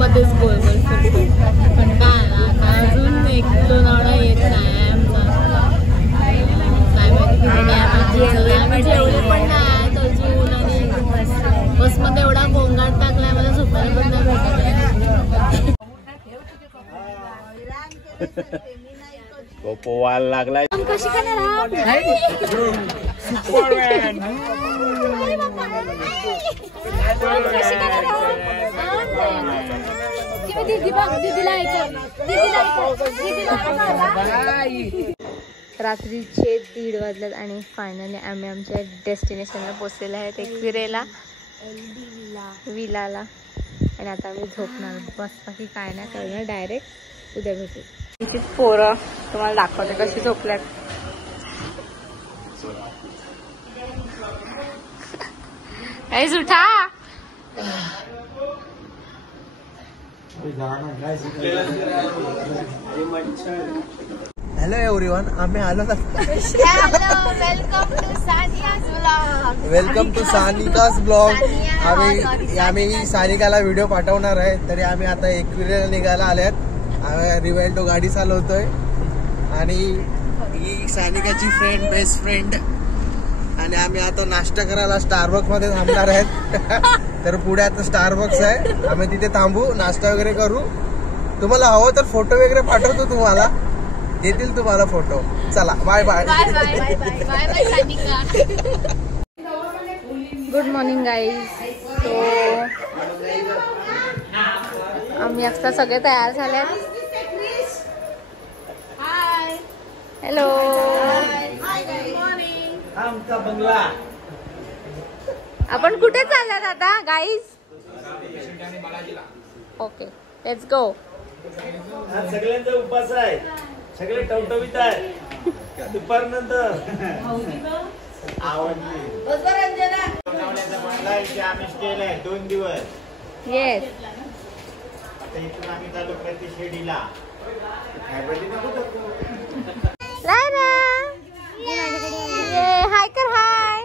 मध्येच गोल गोल फिरतो. पण काय आता अजून 1-2 ऑर्डर येत नाही आमचा. काय माहिती आम्ही जेवले पण नाही अजून. आणि बसमध्ये एवढा गोंगाट टाकलाय मला झोपायला पण नाही भेटत. पोवायला लागलाय. कशी करणार रात्रीचे 1:30 वाजल्यात आणि फायनली आम्ही आमच्या डेस्टिनेशनला पोहोचलेलो आहेत, एकविरेला विलाला. आणि आता आम्ही झोपणार बस, बाकी काय नाही करणार, डायरेक्ट उद्या भेटू. इथे पोरं तुम्हाला दाखवते कशी झोपल्यात. उठा. हॅलो एव्हरीवन, आम्ही आलो. Welcome to Sanika's blog. आम्ही सानिकाला व्हिडिओ पाठवणार आहे, तरी आम्ही आता एकविरेला निघायला आल्यात. आम्ही रिवेल्टो गाडी चालवतोय आणि ही सानिकाची फ्रेंड, बेस्ट फ्रेंड. आणि आम्ही आता नाश्ता करायला स्टारबक्स मध्ये थांबणार आहेत. तर पुढे आता स्टारबक्स आहे, आम्ही तिथे थांबू, नाश्ता वगैरे करू. तुम्हाला हवं तर फोटो वगैरे पाठवतो, तुम्हाला देतील तुम्हाला फोटो. चला bye bye. Good morning guys. तो आम्ही आता सगळे तयार झालेत. हॅलो. बंगला. आपण कुठे चाललात आता गाईज? Okay, let's go. सगळ्यांचा उपास आहे, सगळे टवटवीत आहे. दुपारनंतर आम्ही केलंय 2 दिवस. येस. आता इथून आम्ही चालू प्रति शिर्डीला. हाय कर. हाय.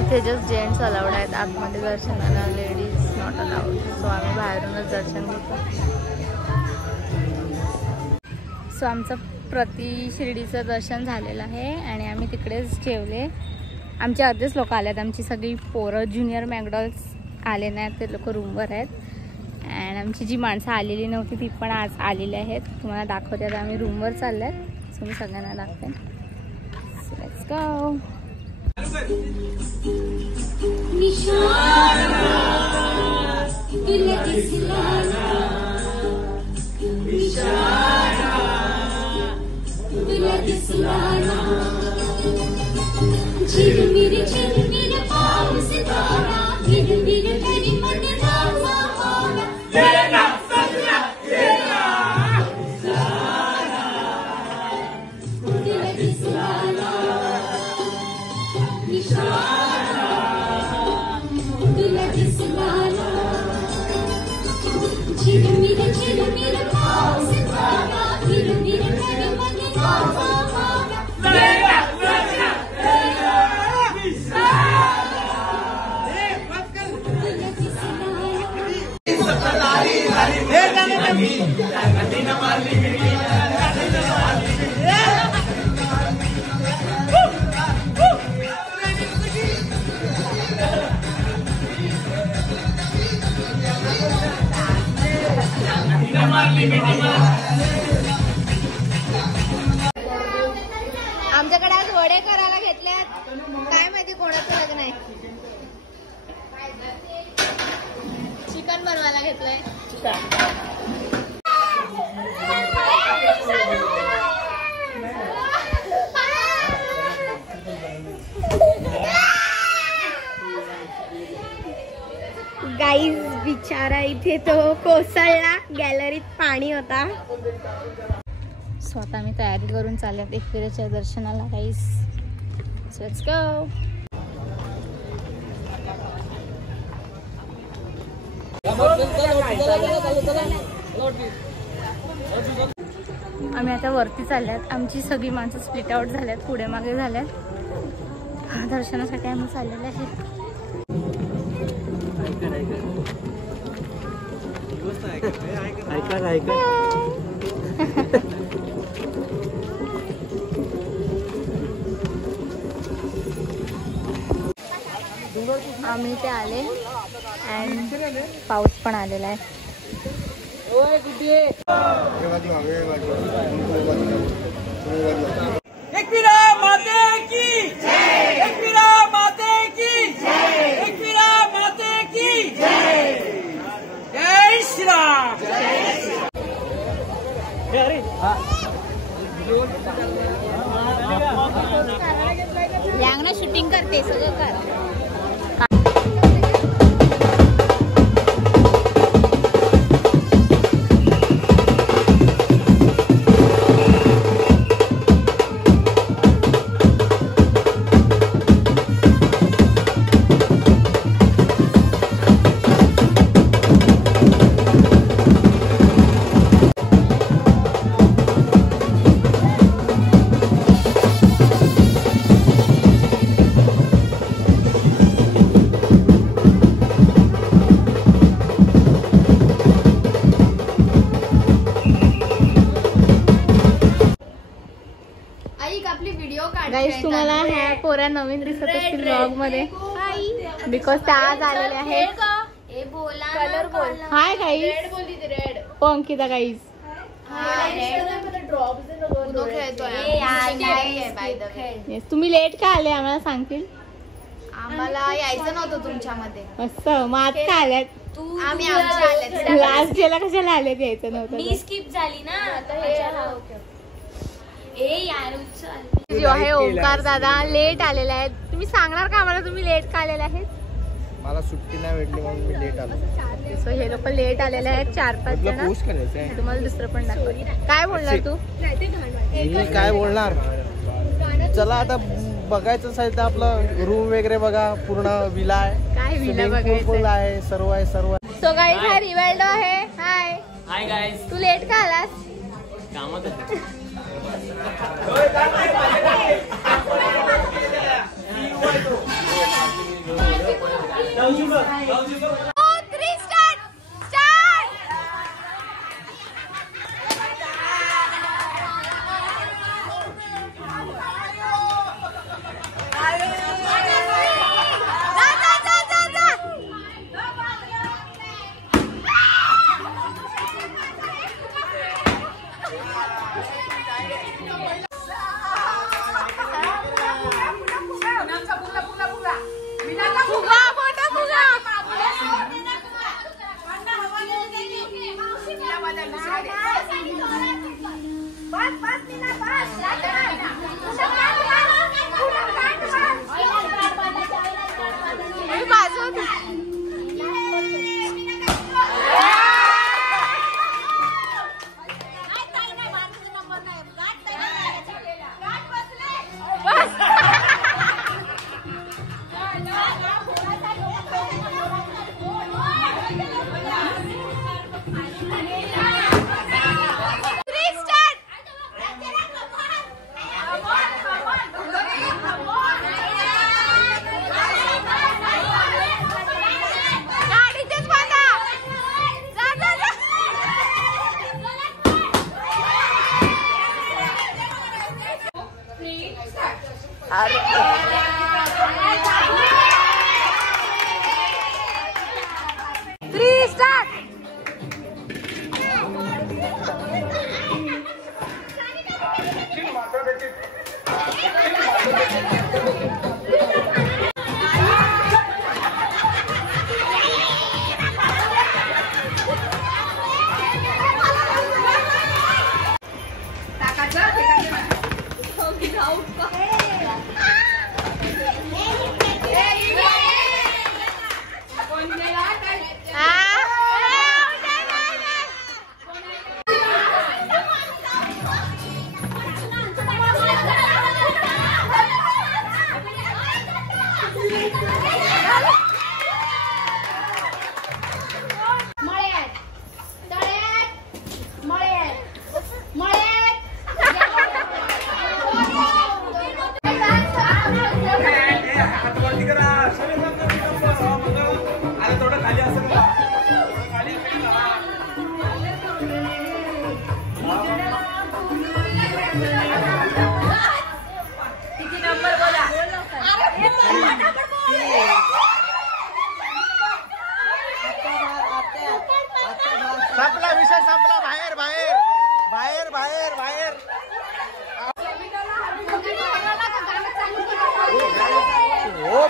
इथे जस्ट जेंट्स अलाउड आहेत आतमध्ये दर्शनाला, लेडीज नॉट अलाउड. सो आम्ही बाहेरूनच दर्शन घेतो. सो आमचं प्रति शिर्डीचं दर्शन झालेलं आहे आणि आम्ही तिकडेच जेवले. आमचे अर्धेच लोक आले आहेत, आमची सगळी पोरं ज्युनियर मॅकडॉल्स आले नाहीत, ते लोक रूमवर आहेत. अँड आमची जी माणसं आलेली नव्हती ती पण आज आलेली आहेत. तुम्हाला दाखवते. आता आम्ही रूमवर चाललो आहेत, सो मी सगळ्यांना दाखवेन. So let's go. आमच्याकडे आज वडे करायला घेतल्यात. काय माहिती कोणाचं लग्न आहे. चिकन बनवायला घेतलंय. कारण इथे तो कोसळला, गॅलरीत पाणी होता. स्वतः मी तयारी करून चालल्यात एकविरेच्या दर्शनाला गाईस. Let's go. आम्ही आता वरती चालल्यात. आमची सगळी माणसं स्प्लिट आउट झाल्यात, पुढे मागे झाल्यात. दर्शनासाठी आम्ही चाललेले आहे. आम्ही ते आले अँड पाऊस पण आलेला आहे. एकविरा माते की जय, एकविरा माते की जय, एकविरा माते की जय. जय श्रीराम. यांना शूटिंग करते सगळं कर. गाईस तुम्हाला ह्या पोऱ्या नवीन दिसत असतील ब्लॉग मध्ये बिकॉज त्या आज आलेल्या आहेत. Hi guys. हो अंकिता गाईस. तुम्ही लेट का आले आम्हाला सांगतील. आम्हाला यायचं नव्हतं तुमच्यामध्ये. मस्त. मग आज का आल्यात. आम्ही आमच्या लास्ट डेला कशाला आल्यात यायचं नव्हतं. मी स्किप झाली ना. जो आहे ओंकार दादा लेट आलेले आहेत. तुम्ही सांगणार का आम्हाला तुम्ही लेट का आलेले आहेत. मला सुट्टी नाही भेटली म्हणून मी लेट आलो. सो हे लोक लेट आलेले आहेत 4-5 जण. तुम्हाला दुसरं पण दाखवते. काय बोलणार तू. मी काय बोलणार. चला आता बघायचं आहे तर आपलं रूम वगैरे बघा. पूर्ण विला आहे. काय विला बघायचं आहे. सर्व आहे सर्व. सो गाईज हा रिवेल्डो आहे. हाय हाय गाइस. तू लेट का आलास. कामात आहे.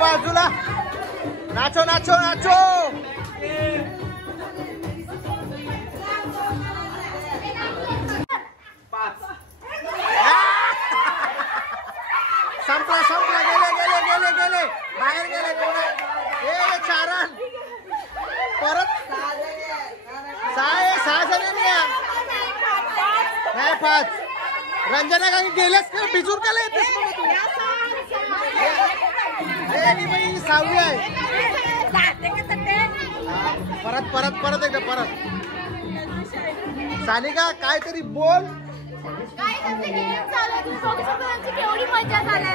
बाजूला. Nacho nacho nacho. संपला संपला. गेले गेले गेले गेले बाहेर गेले. कोण चारण परत 6 जणांनी या. नाही 5. रंजना काही गेलेस का? भिजून का येतेस मग तू? बाई 6वी आहे. परत परत परत एकदा परत. सानिका काहीतरी बोल. केवढी मजा झाली.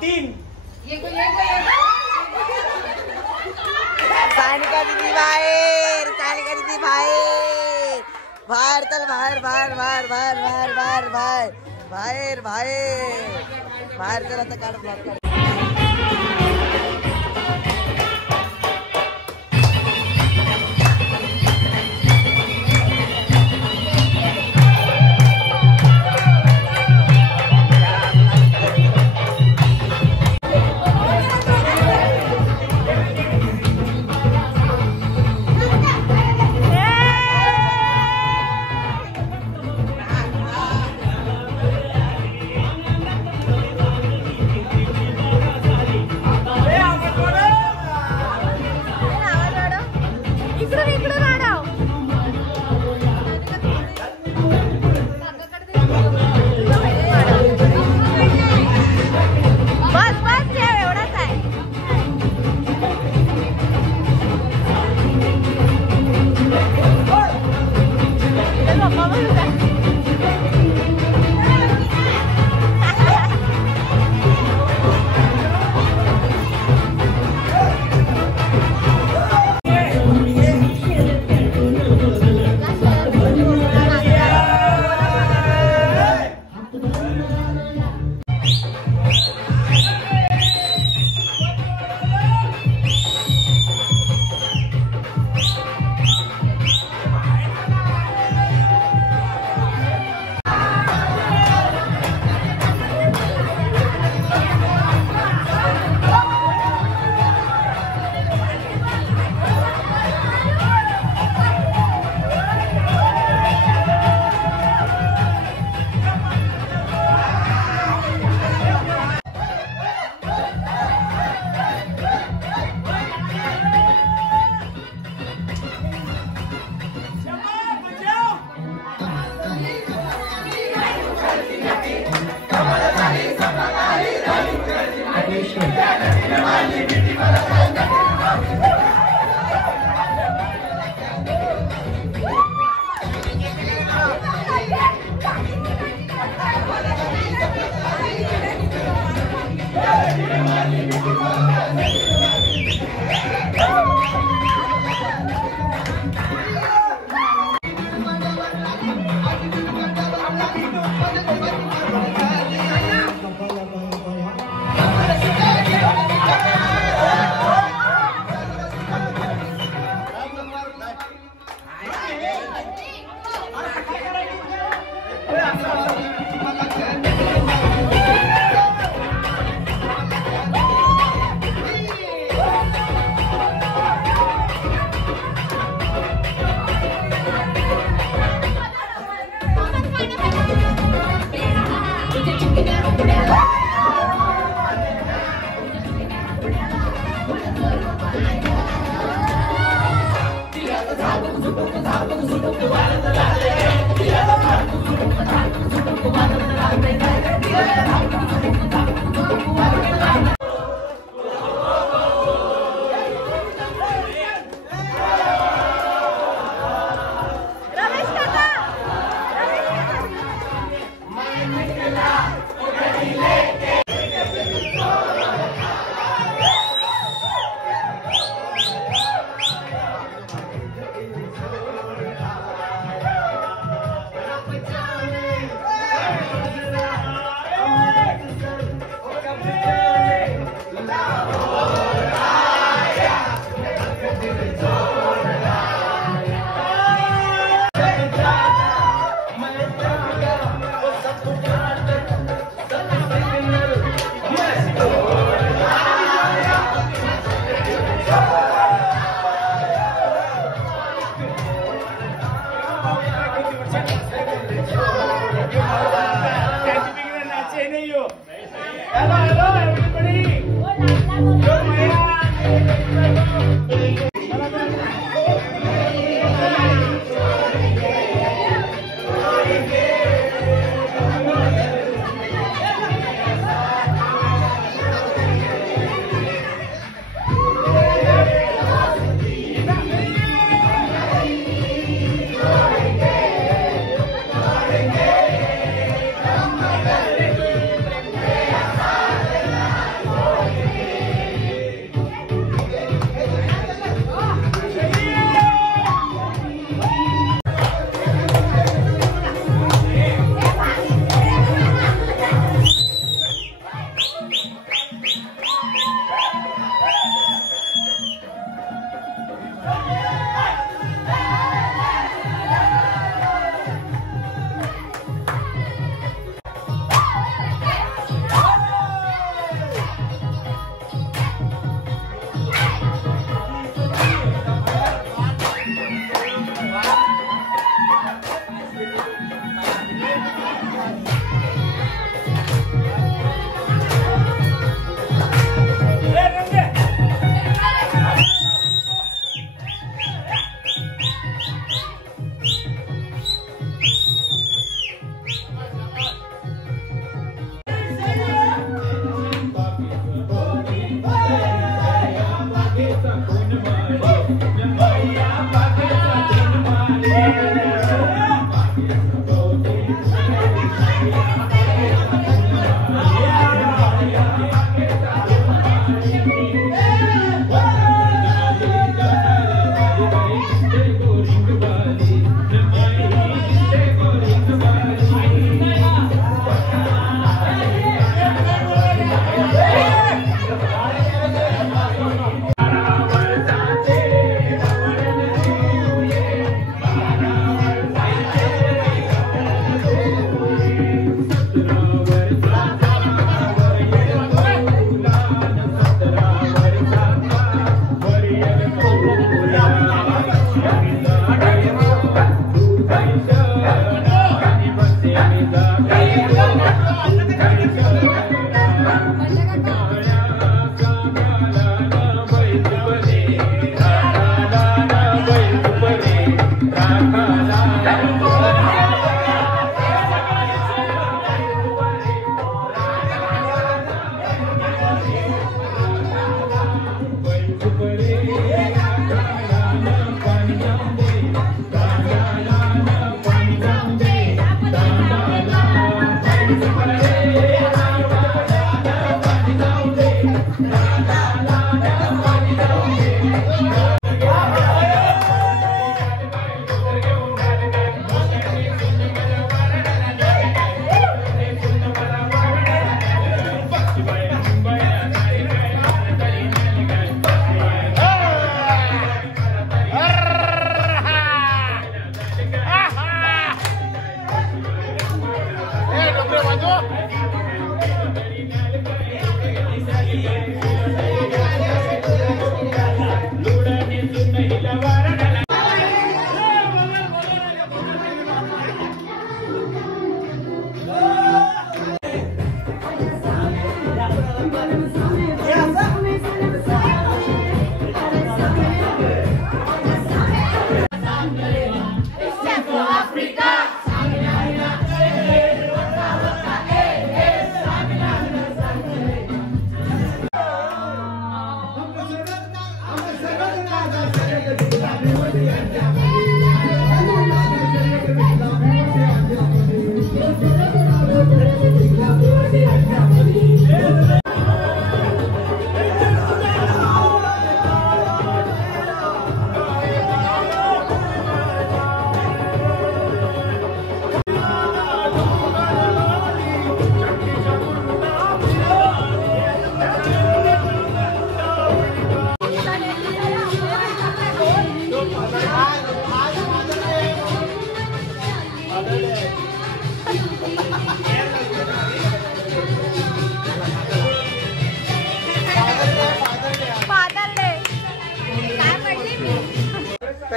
3. सानिका दीदी बाहेर. सानिका दीदी बाहेर. बाहेर तर बाहेर बाहेर बाहेर बाहेर बाहेर बाहेर बाहेर बाहेर बाहेर बाहेर तर आता काढ ब्लॉक काढ.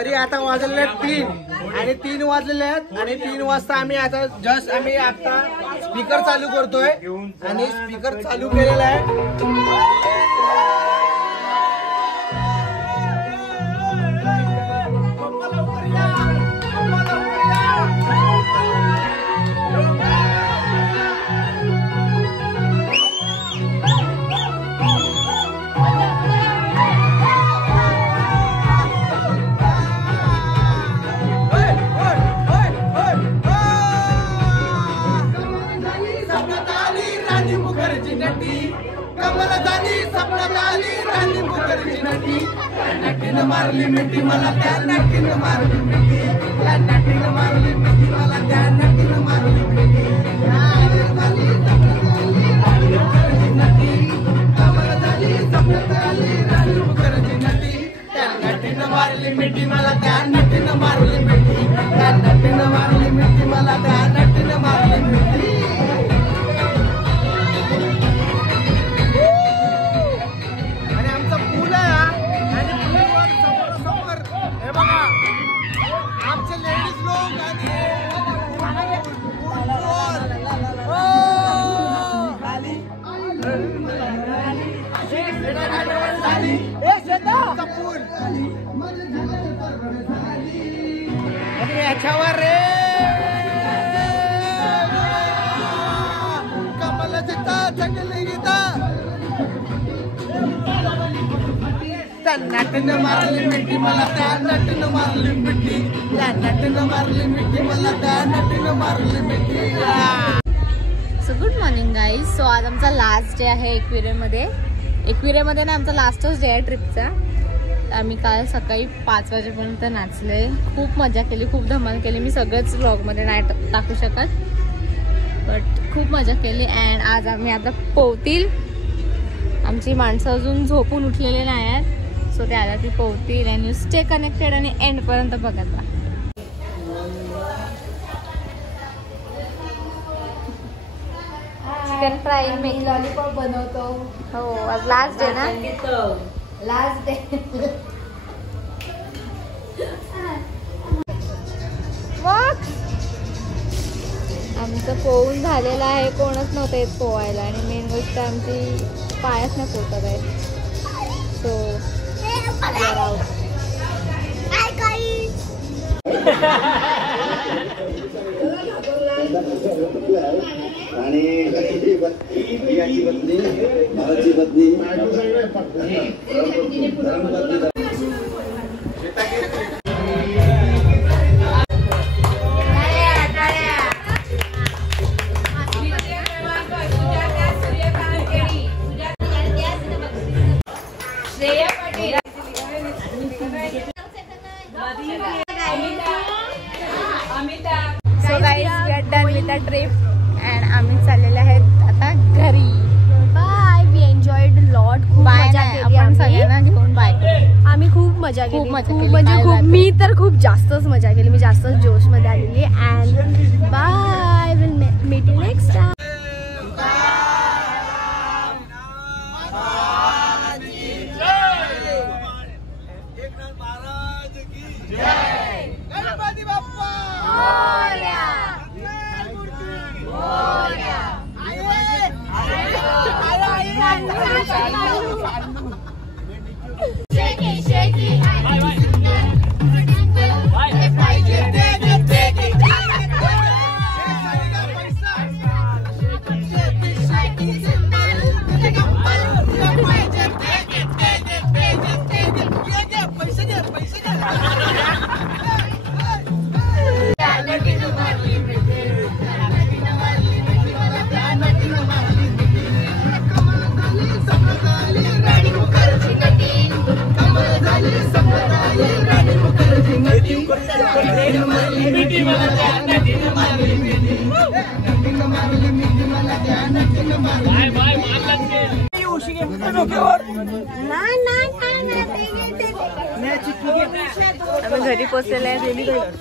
तरी आता वाजलेले आहेत 3 आणि 3 वाजलेले आहेत आणि 3 वाजता आम्ही आता स्पीकर चालू करतोय आणि स्पीकर चालू केलेला आहे. नटीनं मारली मिठी मला त्या नटीनं मारली मिठी त्या नटीनं मारली मिठी मला त्या नटीनं मारली मिठी कमल झाली सपनात आली राणी मुखर्जी नटी त्या नटीनं मारली मिठी मला त्या नटीनं मारली मिठी त्या नटीनं मारली मिठी मला त्या नटीनं मारली मिठी. याच्यावर रे कमल जिता जंगली गीता त्या नटीनं मारली मिठी मला त्या नटीनं मारली मिठी त्या नटीनं मारली मिठी मला त्या नटीनं मारली मिठी. So good morning guys. So आज आमचा लास्ट डे आहे एकविरेमध्ये ना आमचा लास्टच डे आहे ट्रिपचा. आम्ही काल सकाळी 5 वाजेपर्यंत नाचले, खूप मजा केली, खूप धमाल केली. मी सगळंच व्लॉगमध्ये नाही टाकू शकत बट खूप मजा केली. अँड आज आम्ही आता पोहतील. आमची माणसं अजून झोपून उठलेले नाही आहेत सो ते आला ती पोहतील. अँड यू स्टे कनेक्टेड आणि एंडपर्यंत बघत राहा. चिकन फ्राय मेन लॉलीपॉप बनवतो. हो आज लास्ट डे ना, लास्ट डे. आमचं पोहून झालेलं आहे, कोणच नव्हतं येत पोहायला आणि मेन गोष्ट आमची पायच नाही पोहतात आहे. सो आणि याची पत्नी भावाची पत्नी so guys we are done with the trip and आम्ही चाललेले आहेत आता घरी. बाय. We enjoyed lot. खूप बाय मजा नाही, केली आपण सगळ्यांना घेऊन बाय करू. आम्ही खूप मजा केली. खूप मजा खूप केली. म्हणजे बाय खूप. बाय. मी तर खूप जास्तच मजा केली. मी जास्तच जोशमध्ये आलेली. And bye. Will meet you next time. Ganpati Bappa आम्ही घरी पोचलेले आहेत.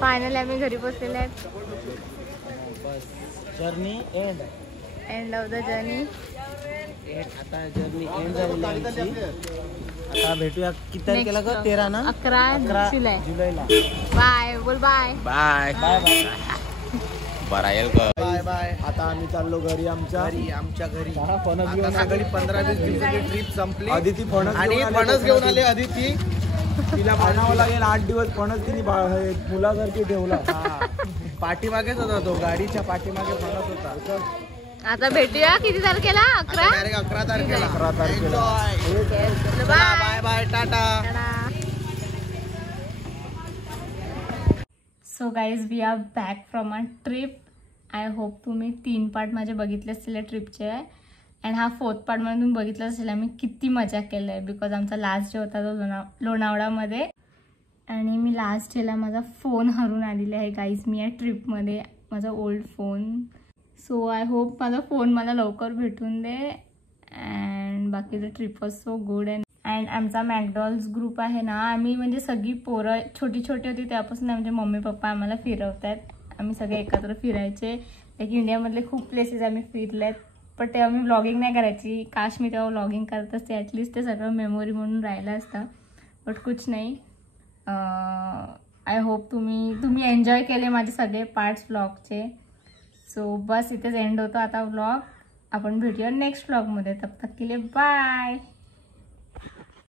फायनली आम्ही घरी पोचलेले आहेत. Journey end end of the journey. आता जर्नी एंड झालेली आहे. आता भेटूया किती तारखेला ग? 13 ना? 11 जुलैला. बाय बोल बाय. बाय बाय बरा येईल का? Bye bye. आता आम्ही चाललो घरी आमच्या घरी फणस आता सगळी 15-20 दिवसाची ट्रिप संपली आदिती फणस आणि फणस घेऊन आले आदिती. तिला बनावं लागेल 8 दिवस फणस तिने मुलासारखी ठेवला. पाठीमागेच होता तो, गाडीच्या पाठीमागे फणस होता. आता भेटूया किती तारखेला? 11. डायरेक्ट 11 तारखेला. 11 तारखेला. Bye bye tata. So guys we are back from a trip. I hope तुम्ही 3 पार्ट माझे बघितले असतील ट्रिपचे अँड हा 4th पार्ट मध्ये तुम्ही बघितलं असेल आम्ही किती मजा केलं आहे. बिकॉज आमचा लास्ट डे होता तो लोणावळामध्ये आणि मी लास्ट डेला माझा फोन हरून आलेला आहे गाईज. मी या ट्रिपमध्ये माझा old phone. So I hope माझा फोन मला लवकर भेटून दे अँड बाकीचं trip was so good. And आमचा मॅकडॉल्स ग्रुप आहे ना, आम्ही म्हणजे सगळी पोरं छोटी छोटी होती त्यापासून आमचे मम्मी पप्पा आम्हाला फिरवतात. आम्ही सगळे एकत्र फिरायचे. लाईक इंडियामधले खूप प्लेसेस आम्ही फिरलेत. पण तेव्हा मी व्लॉगिंग नाही करायची. काश मी तेव्हा व्लॉगिंग करत असते. ॲटलिस्ट ते सगळं मेमोरी म्हणून राहिलं असतं. बट कुछ नाही. आय होप तुम्ही एन्जॉय केले माझे सगळे पार्ट्स व्लॉगचे. सो बस इथेच एंड होतो आता व्लॉग. आपण भेटूया नेक्स्ट व्लॉगमध्ये. तब तक के लिए बाय.